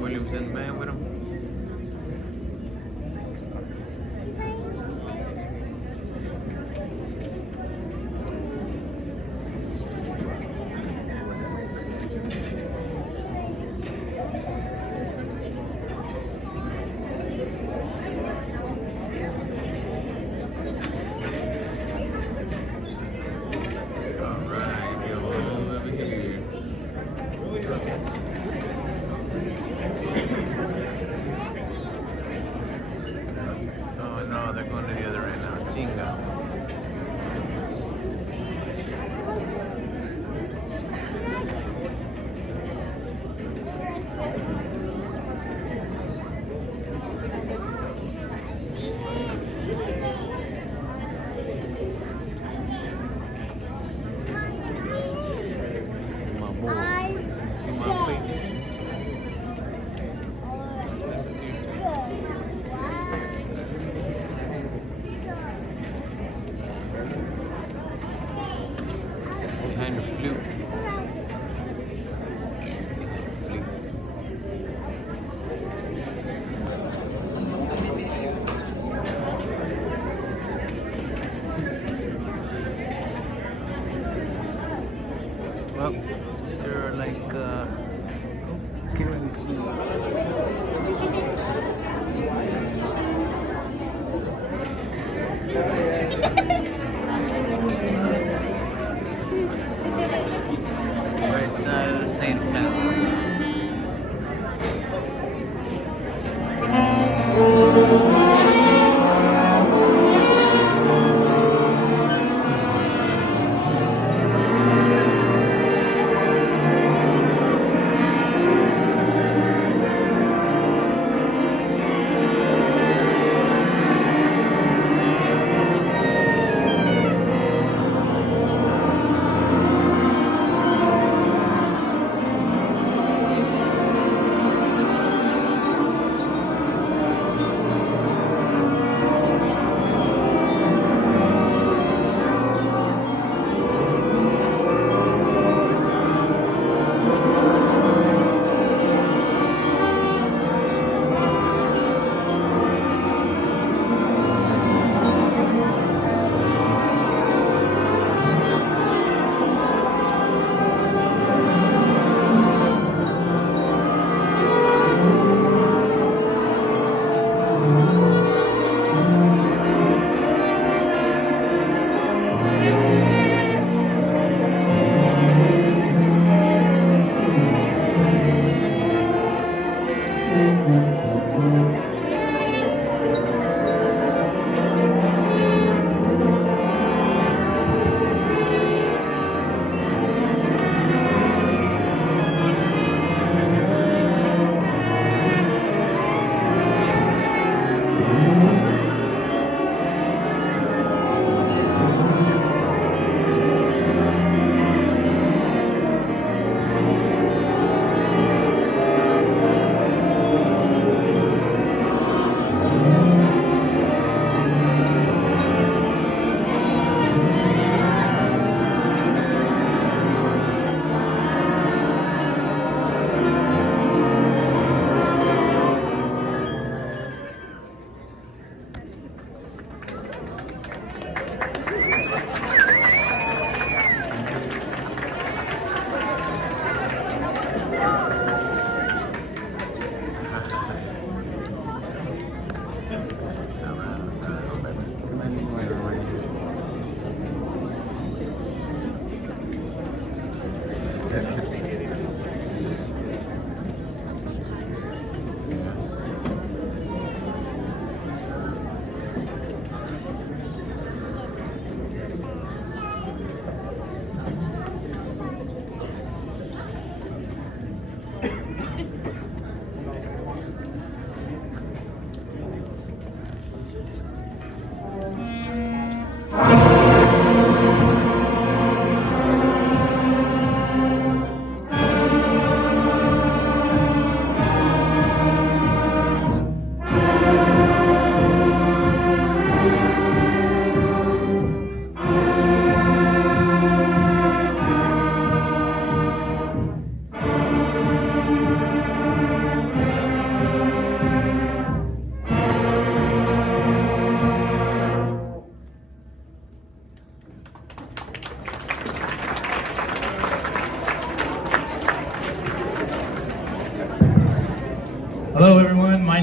Williamson band with him. Oh no, they're going to the other end now. Chinga. Behind the flute. Well, they're like giving right side of the same town.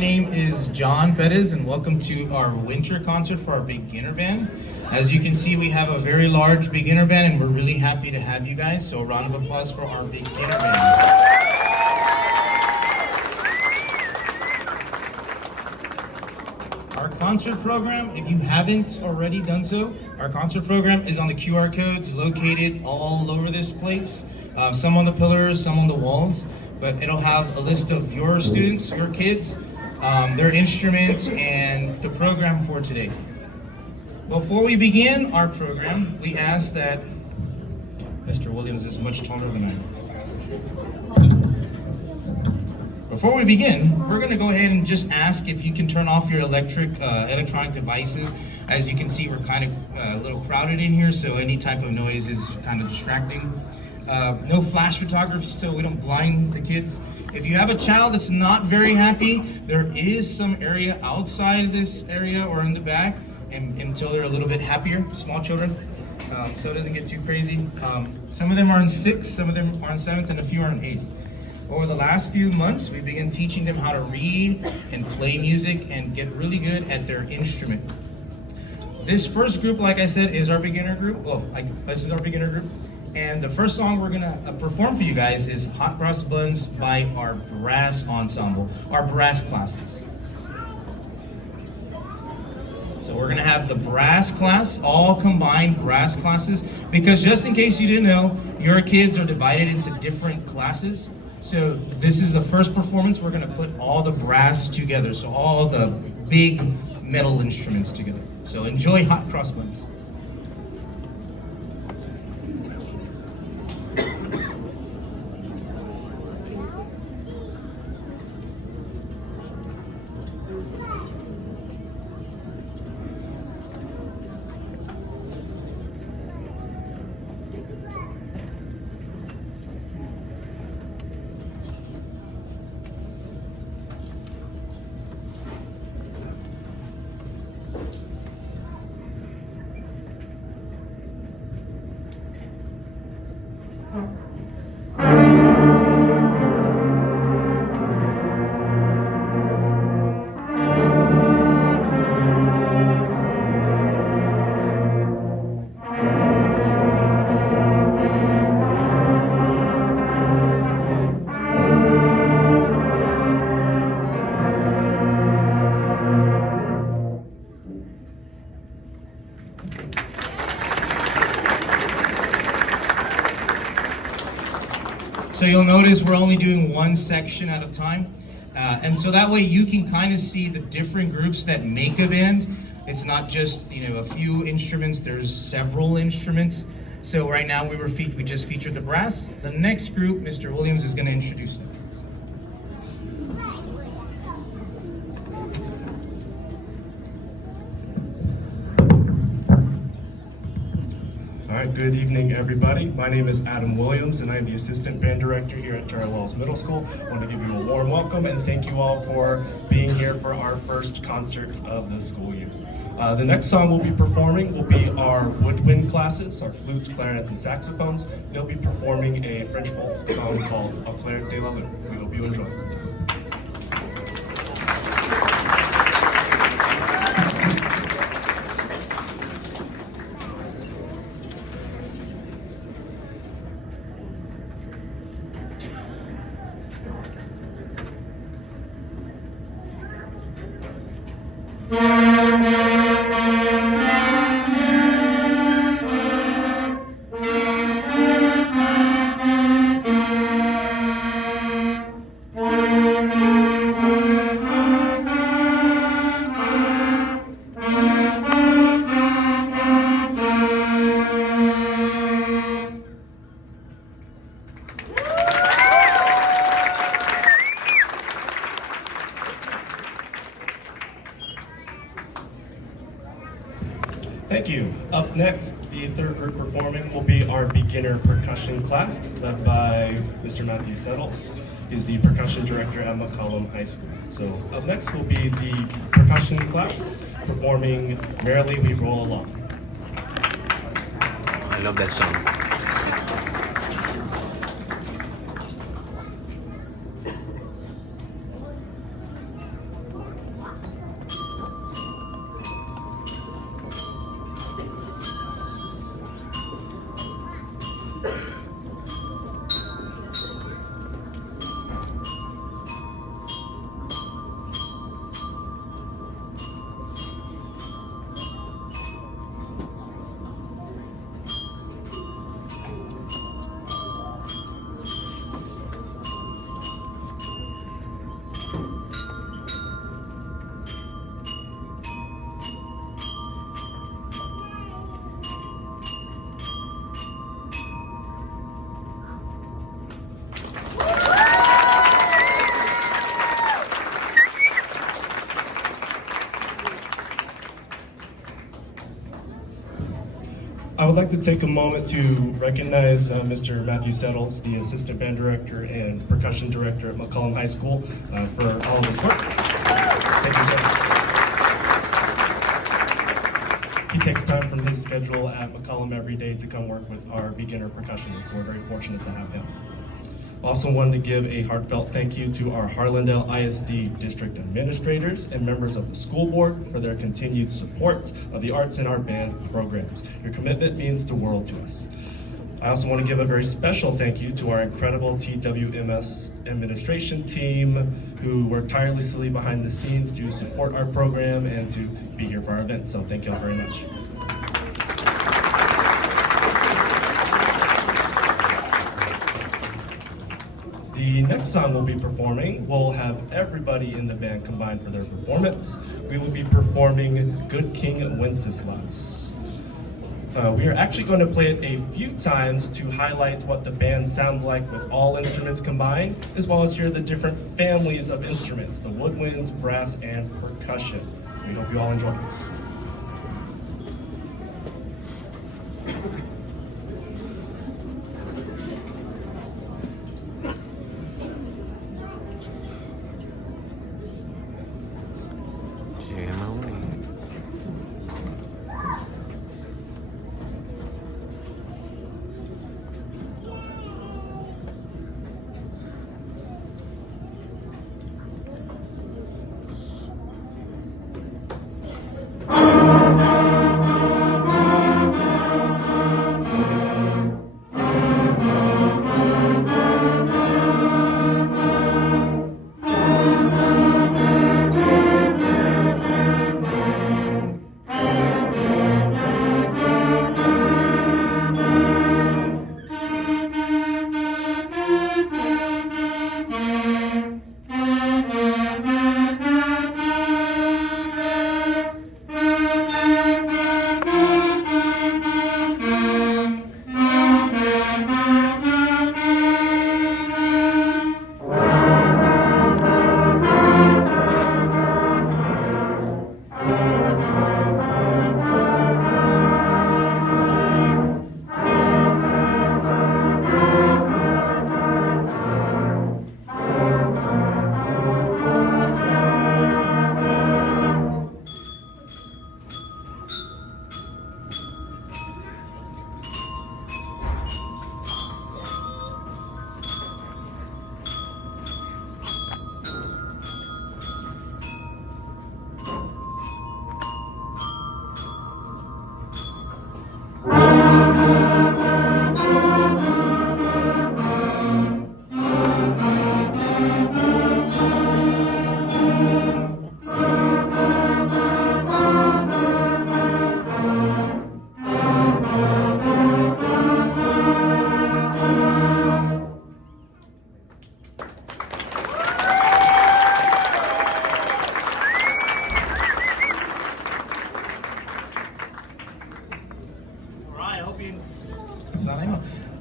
name is John Bettis, and welcome to our winter concert for our beginner band. As you can see, we have a very large beginner band, and we're really happy to have you guys. So a round of applause for our beginner band. Our concert program, if you haven't already done so, our concert program is on the QR codes located all over this place. Some on the pillars, some on the walls, but it'll have a list of your students, your kids, their instruments, and the program for today. Before we begin our program, we ask that Mr. Williams is much taller than I am. Before we begin, we're going to go ahead and just ask if you can turn off your electronic devices. As you can see, we're kind of a little crowded in here, so any type of noise is kind of distracting. No flash photography, so we don't blind the kids. If you have a child that's not very happy, there is some area outside this area or in the back until they're a little bit happier, small children, so it doesn't get too crazy. Some of them are in 6th, some of them are in 7th, and a few are in 8th. Over the last few months, we began teaching them how to read and play music and get really good at their instrument. This first group, like I said, is our beginner group. This is our beginner group. And the first song we're gonna perform for you guys is Hot Cross Buns by our brass ensemble, our brass classes. So we're gonna have the brass class, all combined brass classes, because just in case you didn't know, your kids are divided into different classes. So this is the first performance, we're gonna put all the brass together, so all the big metal instruments together. So enjoy Hot Cross Buns. So you'll notice we're only doing one section at a time. And so that way you can kind of see the different groups that make a band. It's not just, a few instruments, there's several instruments. So right now we just featured the brass. The next group, Mr. Williams is going to introduce them. All right, good evening, everybody. My name is Adam Williams, and I'm the assistant band director here at Terrell Wells Middle School. I want to give you a warm welcome and thank you all for being here for our first concert of the school year. The next song we'll be performing will be our woodwind classes, our flutes, clarinets, and saxophones. They'll be performing a French folk song called Au clair de la lune. We hope you enjoy. Thank you. Up next, the third group performing will be our beginner percussion class, led by Mr. Matthew Settles. He's the percussion director at McCollum High School. So up next will be the percussion class, performing Merrily We Roll Along. I love that song. I would like to take a moment to recognize Mr. Matthew Settles, the Assistant Band Director and Percussion Director at McCollum High School, for all of his work. Thank you, sir. He takes time from his schedule at McCollum every day to come work with our beginner percussionists, so we're very fortunate to have him. Also wanted to give a heartfelt thank you to our Harlandale ISD district administrators and members of the school board for their continued support of the arts in our band programs. Your commitment means the world to us. I also want to give a very special thank you to our incredible TWMS administration team who work tirelessly behind the scenes to support our program and to be here for our events. So thank you all very much. The next song we'll be performing, we'll have everybody in the band combined for their performance. We will be performing Good King Wenceslas. We are actually going to play it a few times to highlight what the band sounds like with all instruments combined, as well as hear the different families of instruments, the woodwinds, brass, and percussion. We hope you all enjoy.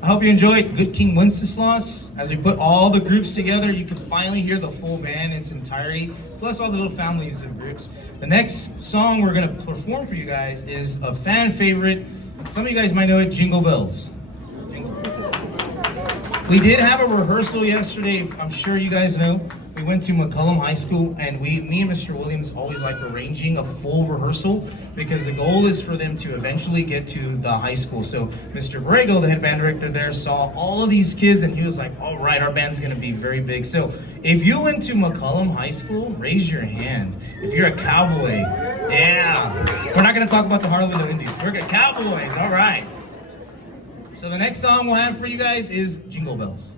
I hope you enjoyed Good King Wenceslas. As we put all the groups together, you can finally hear the full band in its entirety, plus all the little families and groups. The next song we're going to perform for you guys is a fan favorite. Some of you guys might know it, Jingle Bells. We did have a rehearsal yesterday, I'm sure you guys know. We went to McCollum High School, and me and Mr. Williams always like arranging a full rehearsal because the goal is for them to eventually get to the high school. So Mr. Borrego, the head band director there, saw all of these kids, and he was like, all right, our band's gonna be very big. So if you went to McCollum High School, raise your hand. If you're a cowboy, yeah. We're not gonna talk about the Harlandale Indians. We're cowboys, all right. So the next song we'll have for you guys is Jingle Bells.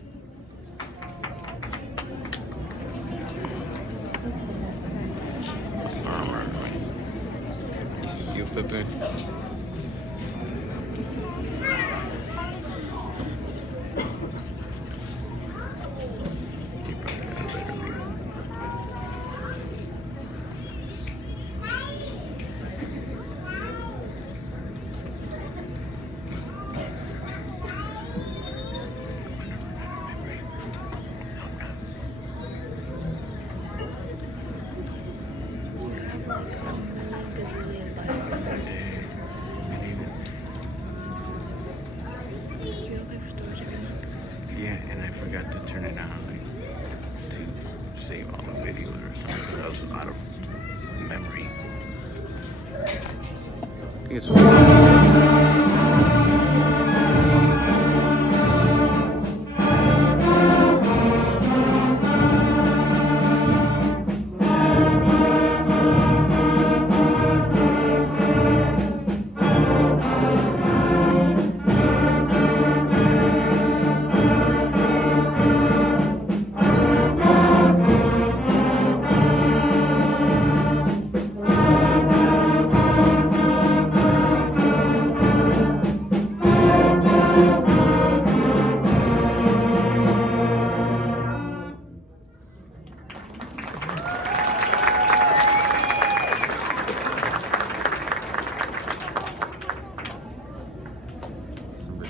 Pepe. think it's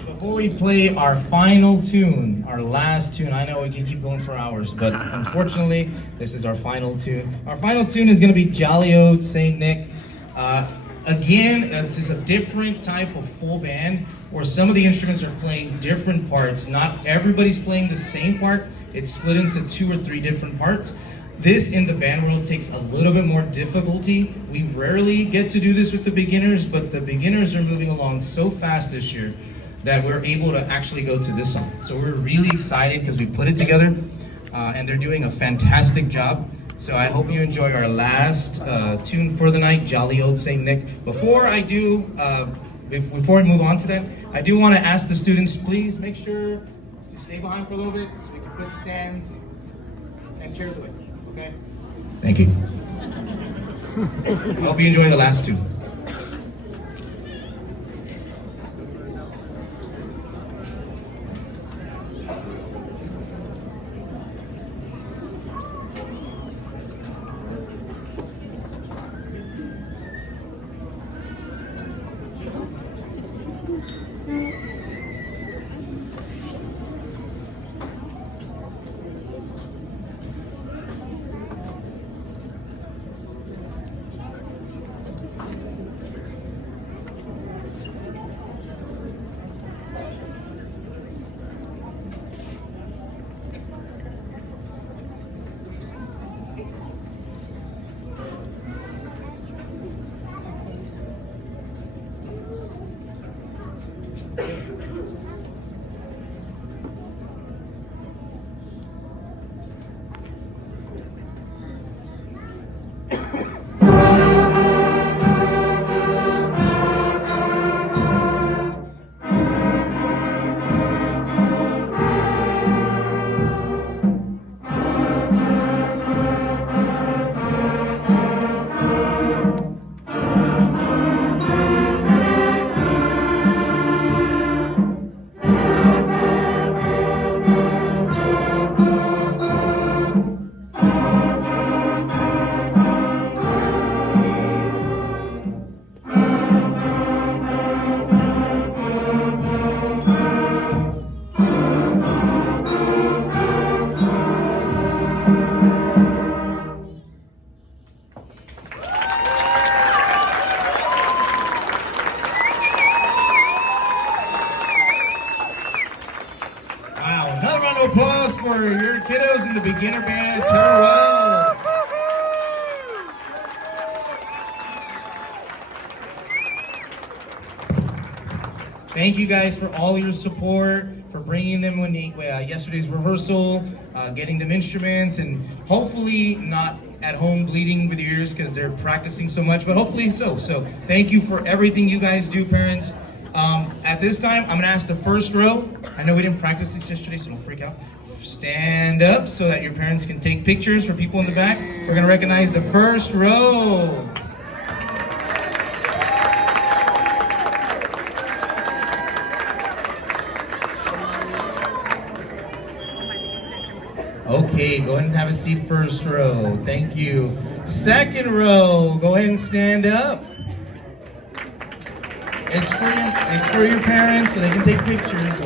Before we play our final tune, our last tune, I know we can keep going for hours, but unfortunately, this is our final tune. Our final tune is going to be Jolly Old St. Nick. Again, it's just a different type of full band where some of the instruments are playing different parts. Not everybody's playing the same part. It's split into 2 or 3 different parts. This in the band world takes a little bit more difficulty. We rarely get to do this with the beginners, but the beginners are moving along so fast this year that we're able to actually go to this song. So we're really excited because we put it together and they're doing a fantastic job. So I hope you enjoy our last tune for the night, Jolly Old St. Nick. Before I do, before I move on to that, I do want to ask the students, please make sure to stay behind for a little bit so we can put the stands and chairs away, okay? Thank you. Hope you enjoy the last tune. Applause for your kiddos in the beginner band at Terra Wells. Thank you guys for all your support, for bringing them when yesterday's rehearsal, getting them instruments, and hopefully not at home bleeding with your ears because they're practicing so much, but hopefully so. So thank you for everything you guys do, parents. At this time, I'm gonna ask the first row. I know we didn't practice this yesterday, so don't freak out. Stand up so that your parents can take pictures for people in the back. We're gonna recognize the first row. Okay, go ahead and have a seat, first row. Thank you. Second row, go ahead and stand up. It's for your parents so they can take pictures.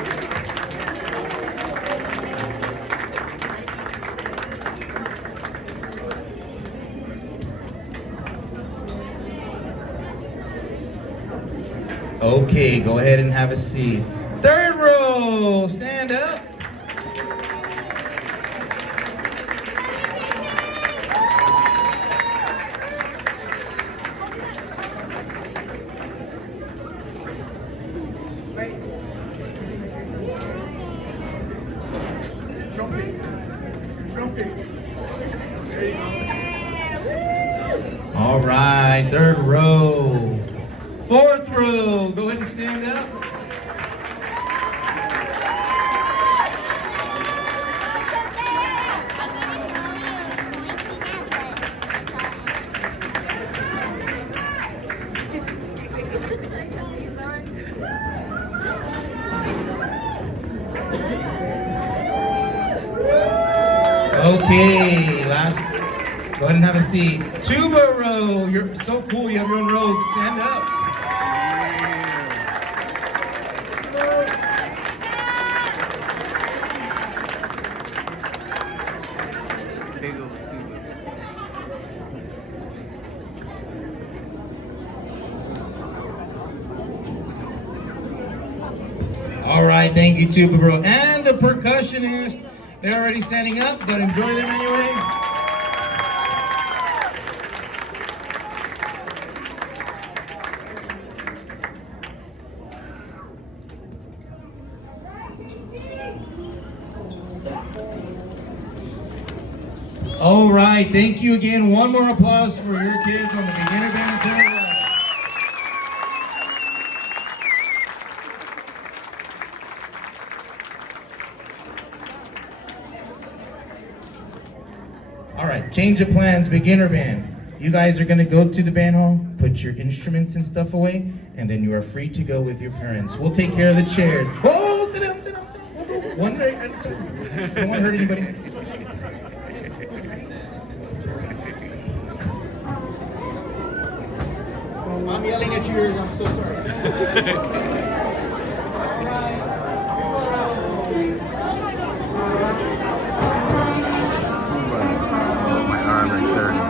Okay, go ahead and have a seat. Third row, stand up. right, third row. Fourth row, go ahead and stand up. Okay, last, go ahead and have a seat. Tuba row, you're so cool, you have your own row, stand up. Big old tuba. All right, thank you, tuba row. And the percussionist, they're already standing up, but enjoy them anyway. All right, thank you again. One more applause for your kids on the beginner band tour. All right, change of plans, beginner band. You guys are gonna go to the band hall, put your instruments and stuff away, and then you are free to go with your parents. We'll take care of the chairs. Oh, sit down, sit down, sit down. We'll go one day at a time. Don't want to hurt anybody. Oh, I'm yelling at you, I'm so sorry. Oh, my arm is hurting.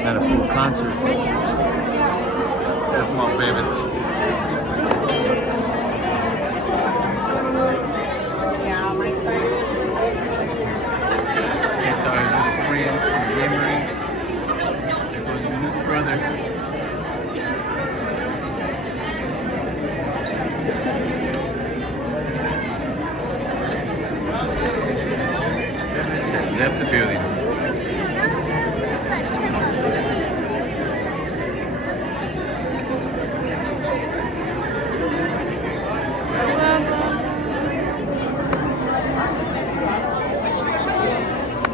Not a full concert. Yeah, come on, babies. It's our little friend from Memory. There goes your new brother. Left the building.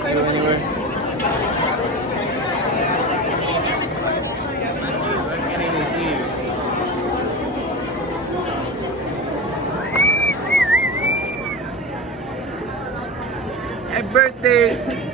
Go anywhere? I can't even see you. Happy birthday!